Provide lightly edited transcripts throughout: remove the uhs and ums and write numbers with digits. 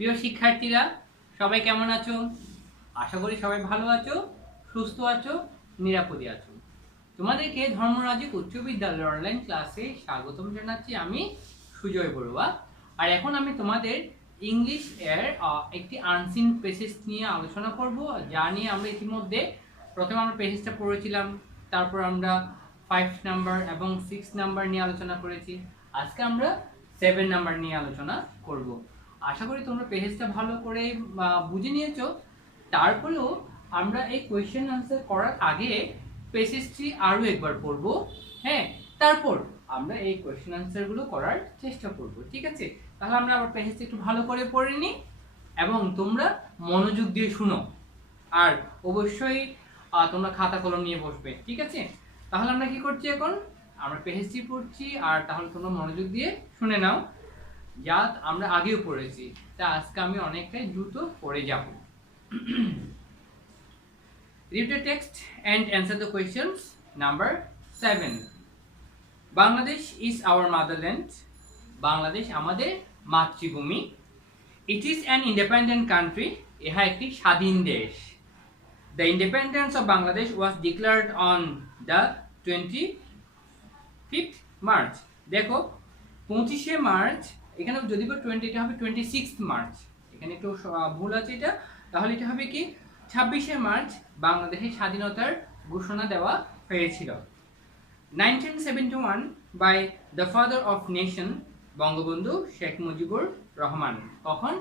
প্রিয় শিক্ষার্থীরা, সবাই কেমন আছো? আশা করি সবাই ভালো আছো, সুস্থ আছো, নিরাপদে আছো। তোমাদেরকে ধর্মরাজিক উচ্চ বিদ্যালয়ের অনলাইন ক্লাসে স্বাগতম জানাচ্ছি আমি, সুজয় বড়ুয়া। আর এখন আমি তোমাদের ইংলিশ এর একটি আনসিন পেসেজ নিয়ে আলোচনা করব, যা নিয়ে আমরা ইতিমধ্যে প্রথমে আমরা পেসেজটা পড়েছিলাম, তারপর আমরা 5 নাম্বার এবং 6 নাম্বার নিয়ে আলোচনা করেছি। আজকে আমরা 7 নাম্বার নিয়ে আলোচনা করব। আশা করি তোমরা পেজটা ভালো করে বুঝে নিয়েছো। তারপরেও আমরা এই কোয়েশ্চেন আনসার করার আগে পেজটি আরও একবার পড়ব। হ্যাঁ, তারপর আমরা এই কোয়েশ্চেন আনসারগুলো করার চেষ্টা করব, ঠিক আছে? তাহলে আমরা আবার পেজটা একটু ভালো করে পড়ে নিই এবং তোমরা মনোযোগ দিয়ে শুনো। আর অবশ্যই তোমরা খাতা কলম নিয়ে বসবে, ঠিক আছে? তাহলে আমরা কি করছি এখন? আমরা পেজটি পড়ছি, আর তাহলে তোমরা মনোযোগ দিয়ে শুনে নাও, যা আমরা আগেও পড়েছি। তা আজকে আমি অনেকটাই দ্রুত পড়ে যাব। Read the text and answer the questions. Number 7. Bangladesh is our motherland. Bangladesh আমাদের মাতৃভূমি। It is an independent country. ইহা একটি স্বাধীন দেশ। The independence of Bangladesh was declared on the 25th March. দেখো, 25শে মার্চ, এখানে যদি 20 এটা হবে 26 মার্চ, এখানে একটু ভুল আছে এটা, তাহলে এটা হবে কি 26শে মার্চ বাংলাদেশের স্বাধীনতার ঘোষণা দেওয়া হয়েছিল। 1971 by the father of nation Bangabandhu Sheikh Mujibur Rahman. কখন?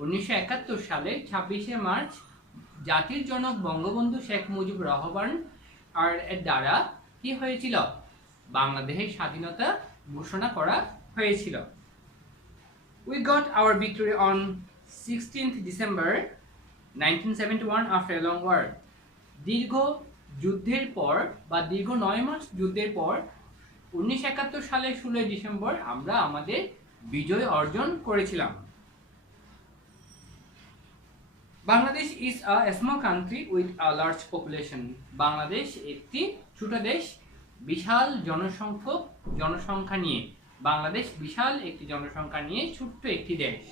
1971 সালে 26শে মার্চ জাতির জনক বঙ্গবন্ধু শেখ মুজিবুর রহমান আর এর দ্বারা কি হয়েছিল? বাংলাদেশের স্বাধীনতা ঘোষণা করা হয়েছিল। We got our victory on 16th December 1971 after a long war. দীর্ঘ যুদ্ধের পর বা দীর্ঘ 9 মাস যুদ্ধের পর 1971 সালের 16 ডিসেম্বর আমরা আমাদের বিজয় অর্জন করেছিলাম। Bangladesh is a small country with a large population. Bangladesh একটি ছোট দেশ বিশাল জনসংখ্যা নিয়ে। বাংলাদেশ বিশাল একটি জনসংখ্যা নিয়ে ছোট্ট একটি দেশ।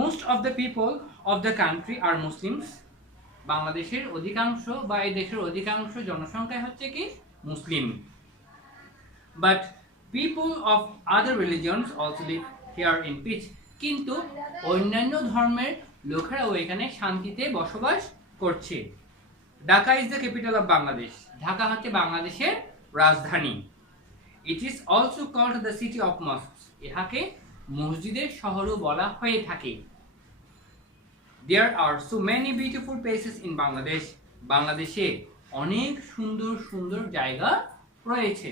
Most of the people of the country are Muslims. বাংলাদেশের অধিকাংশ বা এই দেশের অধিকাংশ জনসংখ্যা হচ্ছে কি মুসলিম। But people of other religions also live here in peace. কিন্তু অন্যান্য ধর্মের লোকেরাও এখানে শান্তিতে বসবাস করছে। Dhaka is the capital of Bangladesh. Dhaka হচ্ছে বাংলাদেশের রাজধানী। It is also called the city of mosques. ইহাকে মসজিদের শহরও বলা হয়ে থাকে। There are so many beautiful places in Bangladesh. বাংলাদেশে অনেক সুন্দর সুন্দর জায়গা রয়েছে।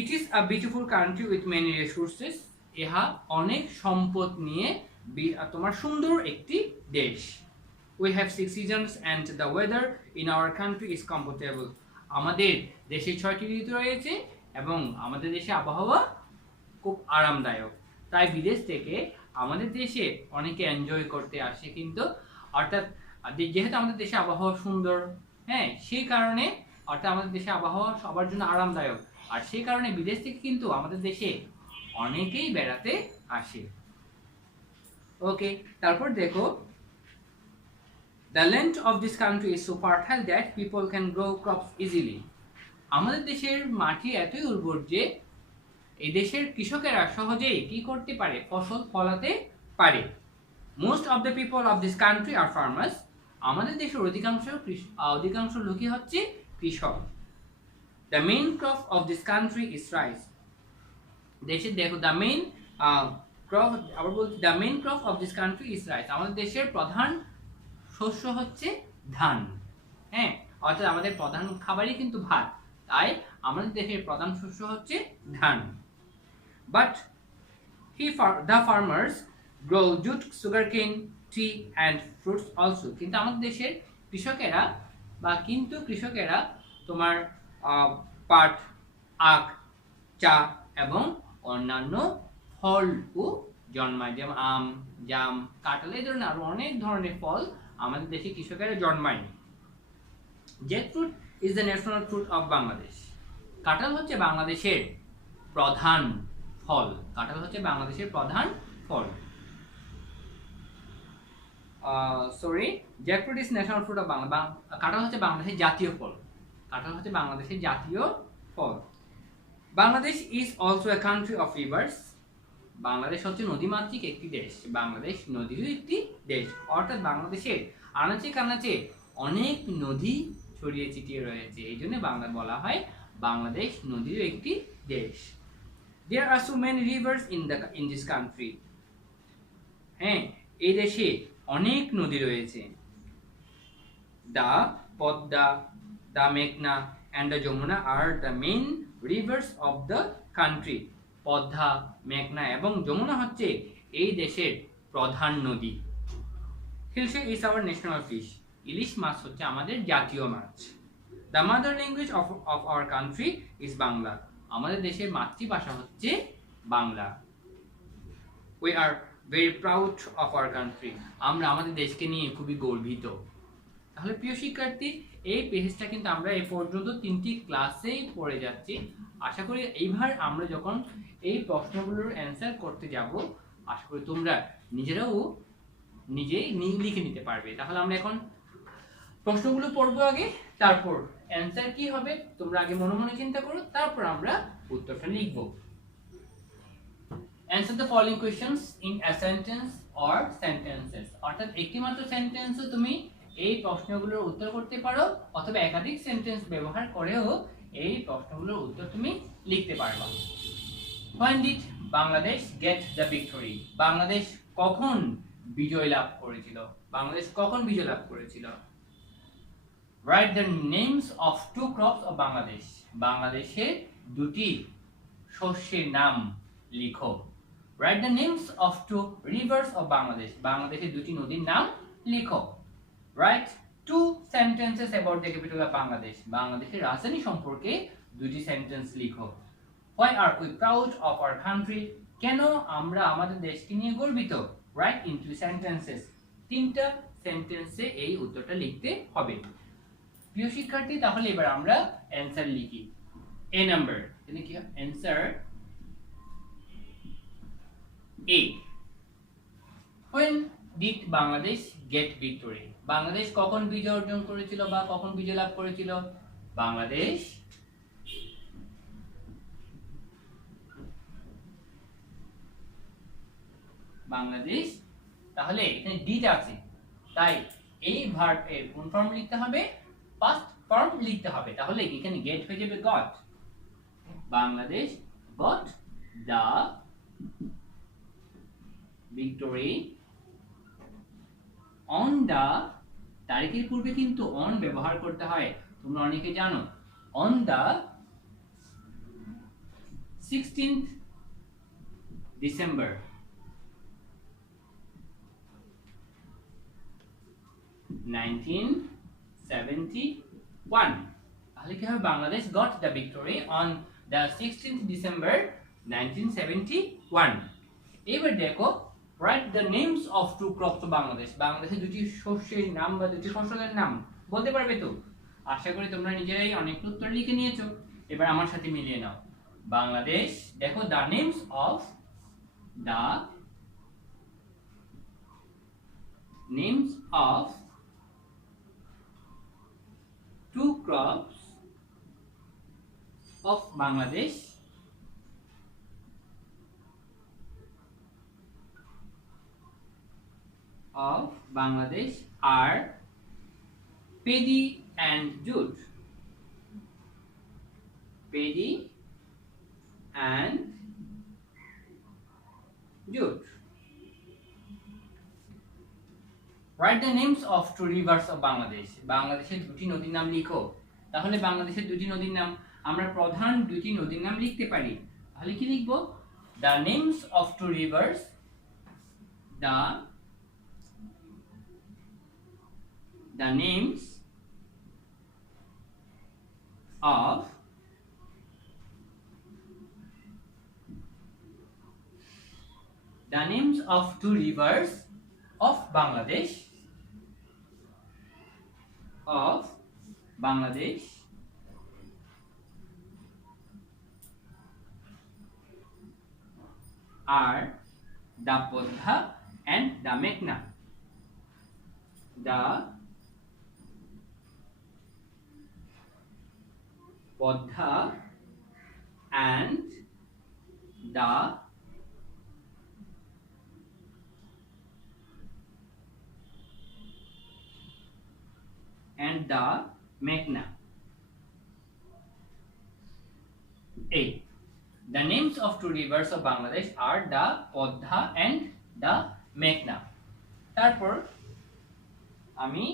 It is a beautiful country with many resources. ইহা অনেক সম্পদ নিয়ে তোমার সুন্দর একটি দেশ। We have 6 seasons and the weather in our country is comfortable. আমাদের দেশে 6টি ঋতু রয়েছে এবং আমাদের দেশে আবহাওয়া খুব আরামদায়ক। তাই বিদেশ থেকে আমাদের দেশে অনেকে এনজয় করতে আসে, কিন্তু অর্থাৎ যেহেতু আমাদের দেশে আবহাওয়া সুন্দর, হ্যাঁ, সেই কারণে অর্থাৎ আমাদের দেশে আবহাওয়া সবার জন্য আরামদায়ক, আর সেই কারণে বিদেশ থেকে কিন্তু আমাদের দেশে অনেকেই বেড়াতে আসে। ওকে, তারপর দেখো, the land of this country is so fertile that people can grow crops easily. আমাদের দেশের মাটি এতই উর্বর যে এই দেশের কৃষকেরা সহজেই কি করতে পারে? ফসল ফলাতে পারে। Most of the people of this country are farmers. আমাদের দেশের অধিকাংশ লোকই হচ্ছে কৃষক। The main crop of this country is rice. দেশের দেখো the main crop of this country is rice. আমাদের দেশের প্রধান শস্য হচ্ছে ধান। হ্যাঁ, অর্থাৎ আমাদের প্রধান খাবারই কিন্তু ভাত, তাই আমাদের দেশের প্রধান শস্য হচ্ছে ধান। But the farmers grow jute, sugarcane, tea and fruits also. কিন্তু আমাদের দেশের কৃষকেরা তোমার পাট, আখ, চা এবং অন্যান্য ফলও জন্মায়, যেমন আম, জাম, কাঁঠাল, এই ধরনের আরো অনেক ধরনের ফল আমাদের দেশে কৃষকেরা জন্মায়। Jackfruit is the national fruit of Bangladesh. কাঁঠাল হচ্ছে বাংলাদেশের প্রধান ফল। কাঁঠাল হচ্ছে বাংলাদেশের প্রধান ফল। Sorry, jackfruit is national fruit of Bangla. কাঁঠাল হচ্ছে বাংলাদেশের জাতীয় ফল। কাঁঠাল হচ্ছে বাংলাদেশের জাতীয় ফল। Bangladesh is also a country of rivers. Bangladesh হচ্ছে নদীমাতৃক একটি দেশ। বাংলাদেশ নদীরও একটি দেশ, অর্থাৎ বাংলাদেশের আনাচে কানাচে অনেক নদী ছড়িয়ে ছিটিয়ে রয়েছে, এই জন্য বাংলা বলা হয় বাংলাদেশ নদীরও একটি দেশ। There are so many rivers in this country. হ্যাঁ, এই দেশে অনেক নদী রয়েছে। The Podda, the Meghna and the Jamuna are the main rivers of the country. Padma, মেঘনা এবং যমুনা হচ্ছে এই দেশের প্রধান নদী। Hilsa is our national fish. ইলিশ মাছ হচ্ছে আমাদের জাতীয় মাছ। The mother language of our country is Bangla. আমাদের দেশের মাতৃভাষা হচ্ছে Bangla. We are very proud of our country. আমরা আমাদের দেশকে নিয়ে খুবই গর্বিত। তাহলে প্রিয় শিক্ষার্থী, এই পেজটা কিন্তু আমরা এই পর্যন্ত 3টি ক্লাসেই পড়ে যাচ্ছি। আশা করি এইবার আমরা যখন এই প্রশ্নগুলোর অ্যান্সার করতে যাব, আশা করি তোমরা নিজেরাও নিজেই লিখে নিতে পারবে। তাহলে আমরা এখন প্রশ্নগুলো পড়বো আগে, তারপর অ্যান্সার কি হবে তোমরা আগে মনে মনে চিন্তা করো, তারপর আমরা উত্তরটা লিখব। Answer the following questions in a sentence or sentences. অর্থাৎ একটি মাত্র সেন্টেন্সে তুমি এই প্রশ্নগুলোর উত্তর করতে পারো, অথবা একাধিক সেন্টেন্স ব্যবহার করেও এই প্রশ্নগুলোর উত্তর তুমি লিখতে পারবা। When did Bangladesh get the victory? Bangladesh কখন বিজয় লাভ করেছিল? বাংলাদেশ কখন বিজয় লাভ করেছিল? Write the names of two crops of Bangladesh. বাংলাদেশের দুটি শস্যের নাম লিখো। Write the names of two rivers of Bangladesh. বাংলাদেশের দুটি নদীর নাম লিখো। Write two sentences about the capital of Bangladesh. বাংলাদেশের রাজধানী সম্পর্কে দুটি সেন্টেন্স লিখো। Why are we proud of our country? কেন আমরা আমাদের দেশকে নিয়ে গর্বিত? Write in two sentences. তিনটা সেন্টেন্সে এই উত্তরটা লিখতে হবে। প্রিয় শিক্ষার্থী, তাহলে এবার আমরা অ্যানসার লিখি। A নাম্বার, এখানে কি answer A. When did Bangladesh get victory? Bangladesh কখন বিজয় অর্জন করেছিল বা কখন বিজয় লাভ করেছিল? বাংলাদেশ তাহলে এখানে ডিট আছে, তাই এই ভার্ব এর কোন ফর্ম লিখতে হবে? পাস্ট ফর্ম লিখতে হবে। তাহলে এখানে গেট হয়ে যাবে got. Bangladesh got the victory on the, তারিখের পূর্বে কিন্তু অন ব্যবহার করতে হয়, তোমরা অনেকে জানো। On the 16th December 1971। তাহলে কি হবে? Bangladesh got the victory on the 16th December 1971। এবার দেখো, write the names of two crops of Bangladesh. বাংলাদেশের দুটি শস্যের নাম বা দুটি ফসলের নাম বলতে পারবে তো? আশা করি তোমরা নিজেরাই অনেক উত্তর লিখে নিয়েছো। এবার আমার সাথে মিলিয়ে নাও। বাংলাদেশ, দেখো the names of two crops of Bangladesh are paddy and jute. Paddy and jute. Write the names of two rivers of Bangladesh. বাংলাদেশের দুটি নদীর নাম লিখো। তাহলে বাংলাদেশের দুটি নদীর নাম, আমরা প্রধান দুটি নদীর নাম লিখতে পারি। তাহলে কি লিখব? The names of two rivers, the names of two rivers of Bangladesh are the Podha and the Meghna. The Podha and the Meghna. A. The names of two rivers of Bangladesh are the Podha and the Meghna. তারপর আমি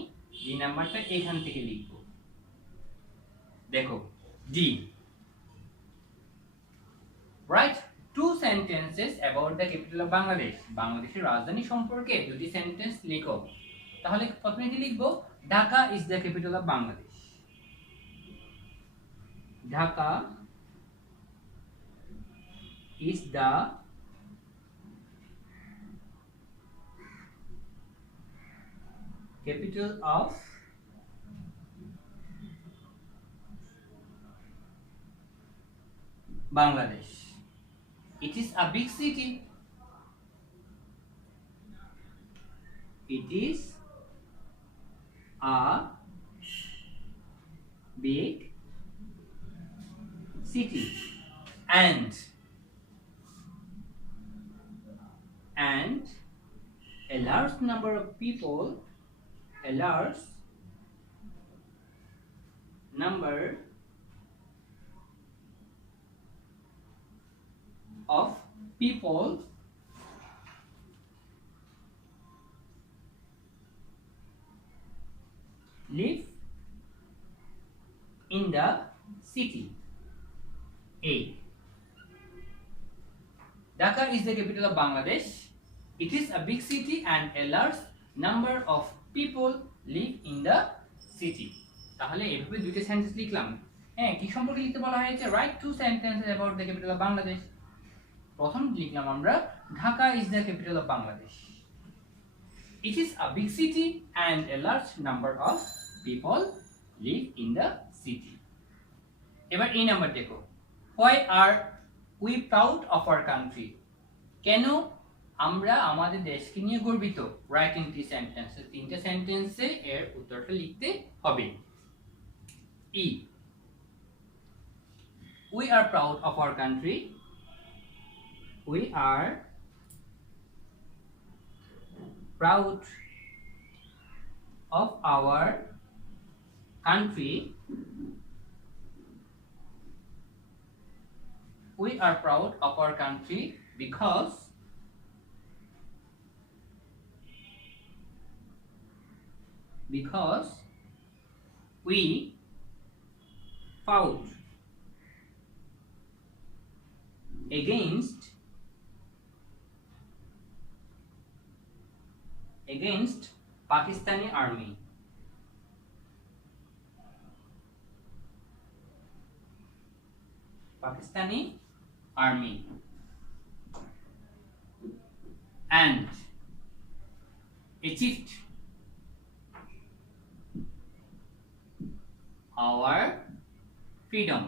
D নাম্বারটা এখান থেকে লিখব। দেখো D, right two sentences about the capital of Bangladesh. বাংলাদেশের রাজধানী সম্পর্কে দুটি সেন্টেন্স লিখো। তাহলে প্রথমে কি লিখব? Dhaka is the capital of Bangladesh. Dhaka is the capital of Bangladesh. It is a big city. It is a big city and a large number of people, a large number of people live in the city. A. Dhaka is the capital of Bangladesh. It is a big city and a large number of people live in the city. তাহলে এভাবে দুইটা sentence লিখলাম। হ্যাঁ, কি সম্পর্কে লিখতে বলা হয়েছে? Right two sentences about the capital of Bangladesh. প্রথম লিখলাম আমরা Dhaka is the capital of Bangladesh. It is a big city and a large number of people live in the city. এবার এই নাম্বার দেখো, why are we proud of our country? কেন আমরা আমাদের দেশকে নিয়ে গর্বিত? Right in three sentences. তিনটা সেন্টেন্সে এর উত্তরটা লিখতে হবে। ই, we are proud of our country. We are proud of our country. We are proud of our country because we fought against Pakistani army. And achieved our freedom.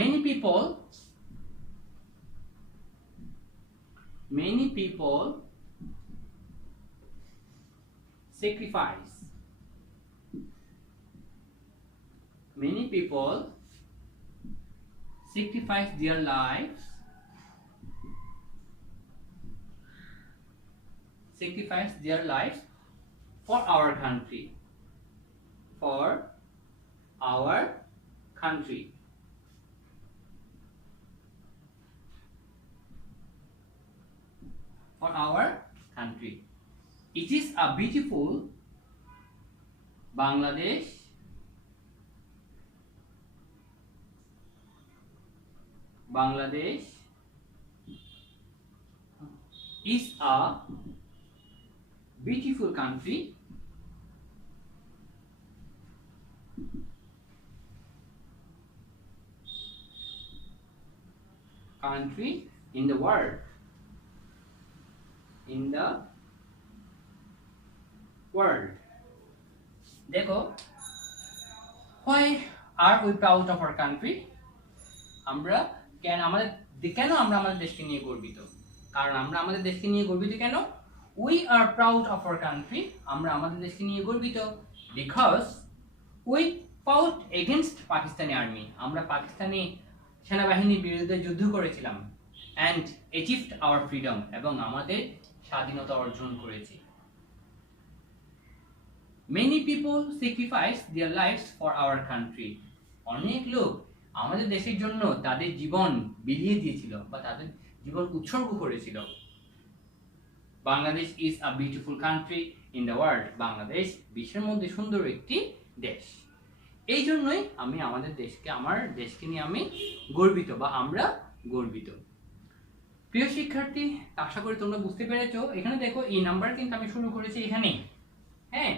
Many people sacrifice their lives for our country. It is a beautiful Bangladesh is a beautiful country in the world. দেখো, why are we proud of our country? আমরা কেন আমরা আমাদের দেশকে নিয়ে গর্বিত? কারণ আমরা আমাদের দেশকে নিয়ে গর্বিত কেন? We are proud of our country, আমরা আমাদের দেশকে নিয়ে গর্বিত because we fought against Pakistani army, আমরা পাকিস্তানি সেনাবাহিনীর বিরুদ্ধে যুদ্ধ করেছিলাম অ্যান্ড অ্যাচিভড আওয়ার ফ্রিডম, এবং আমাদের স্বাধীনতা অর্জন করেছি। Many people sacrifice their lives for our country. অনেক লোক আমাদের দেশের জন্য তাদের জীবন বিলিয়ে দিয়েছিল বা তাদের জীবন উৎসর্গ করেছিল। Bangladesh is a beautiful country in the world, Bangladesh বিশ্বের মধ্যে সুন্দর একটি দেশ। এই জন্যই আমার দেশকে নিয়ে আমি গর্বিত বা আমরা গর্বিত। প্রিয় শিক্ষার্থী, আশা করি তোমরা বুঝতে পেরেছো। এখানে দেখো এই নাম্বার কিন্তু আমি শুরু করেছি এখানেই, হ্যাঁ,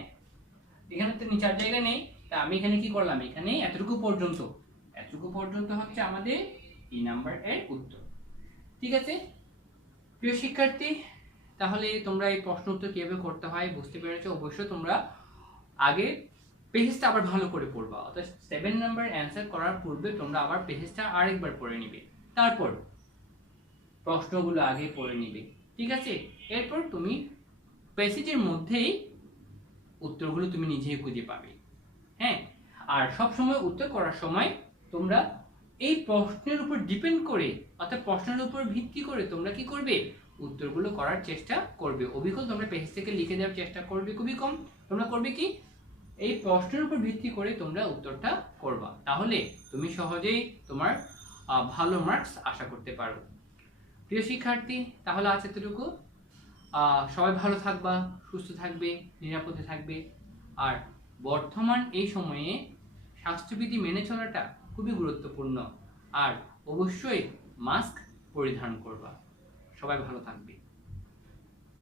এখানে তো নিচার জায়গা নেই, তা আমি এখানে কি করলাম, এখানে এতটুকু পর্যন্ত হচ্ছে আমাদের এই নাম্বার এর উত্তর। ঠিক আছে প্রিয় শিক্ষার্থী, তাহলে তোমরা এই প্রশ্ন উত্তর কিভাবে করতে হয় বুঝতে পেরেছো। অবশ্যই তোমরা আগে পেজটা আবার ভালো করে পড়বা, অর্থাৎ 7 নাম্বার অ্যান্সার করার পূর্বে তোমরা আবার পেজটা আরেকবার পড়ে নিবে, তারপর প্রশ্নগুলো আগে পড়ে নিবে। ঠিক আছে, এরপর তুমি প্যাসেজের মধ্যেই উত্তরগুলো তুমি নিজেই খুঁজে পাবে। হ্যাঁ, আর সব সময় উত্তর করার সময় তোমরা এই প্রশ্নের উপর ডিপেন্ড করে, অর্থাৎ প্রশ্নের উপর ভিত্তি করে তোমরা কি করবে, উত্তরগুলো করার চেষ্টা করবে। অবিকল তোমরা পেজ থেকে লিখে দেওয়ার চেষ্টা করবে খুবই কম। তোমরা করবে কি, এই প্রশ্নের উপর ভিত্তি করে তোমরা উত্তরটা করবা, তাহলে তুমি সহজেই তোমার ভালো মার্কস আশা করতে পারো। প্রিয় শিক্ষার্থী, তাহলে আজ এতটুকু। সবাই ভালো থাকবা, সুস্থ থাকবে, নিরাপদে থাকবে। আর বর্তমান এই সময়ে স্বাস্থ্যবিধি মেনে চলাটা খুবই গুরুত্বপূর্ণ। আর অবশ্যই মাস্ক পরিধান করবা। সবাই ভালো থাকবে।